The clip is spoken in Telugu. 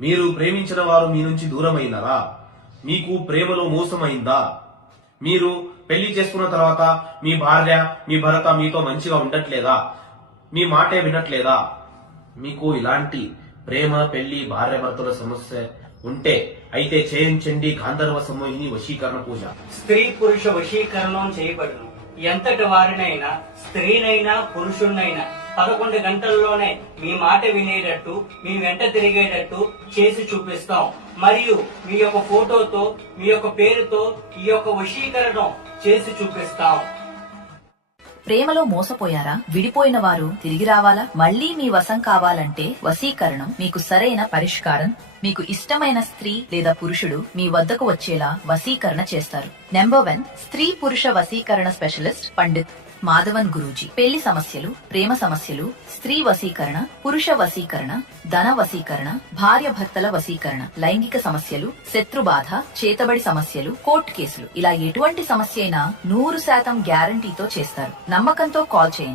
మీరు ప్రేమించిన వారు మీ నుంచి దూరమైనారా? మీకు ప్రేమలో మోసమైందా? మీరు పెళ్లి చేసుకున్న తర్వాత మీ భార్య మీ భర్త మీతో మంచిగా ఉండట్లేదా? మీ మాటే వినట్లేదా? మీకు ఇలాంటి ప్రేమ పెళ్లి భార్య భర్తల సమస్య ఉంటే అయితే చేయించండి గాంధర్వ సమోహిని వశీకరణ పూజ. స్త్రీ పురుష వశీకరణం చేయబడును. ఎంతటి వారినైనా, స్త్రీనైనా పురుషుణ్ణైనా 11 గంటల్లోనే మీ మాట వినేటట్టు, మీ వెంట తిరిగేటట్టు చేసి చూపిస్తాం. మరియు మీ యొక్క ఫోటోతో, మీ యొక్క పేరుతో ఈ యొక్క వశీకరణం చేసి చూపిస్తాం. ప్రేమలో మోసపోయారా? విడిపోయిన వారు తిరిగి రావాలా? మళ్లీ మీ వశం కావాలంటే వశీకరణం మీకు సరైన పరిష్కారం. మీకు ఇష్టమైన స్త్రీ లేదా పురుషుడు మీ వద్దకు వచ్చేలా వశీకరణ చేస్తారు. నెంబర్ 1 స్త్రీ పురుష వశీకరణ స్పెషలిస్ట్ పండిత్ మాధవన్ గురూజీ. పెళ్లి సమస్యలు, ప్రేమ సమస్యలు, స్త్రీ వశీకరణ, పురుష వశీకరణ, ధన వశీకరణ, భార్య భర్తల వశీకరణ, లైంగిక సమస్యలు, శత్రుబాధ, చేతబడి సమస్యలు, కోర్టు కేసులు, ఇలా ఎటువంటి సమస్య అయినా 100% గ్యారంటీతో చేస్తారు. నమ్మకంతో కాల్ చేయండి.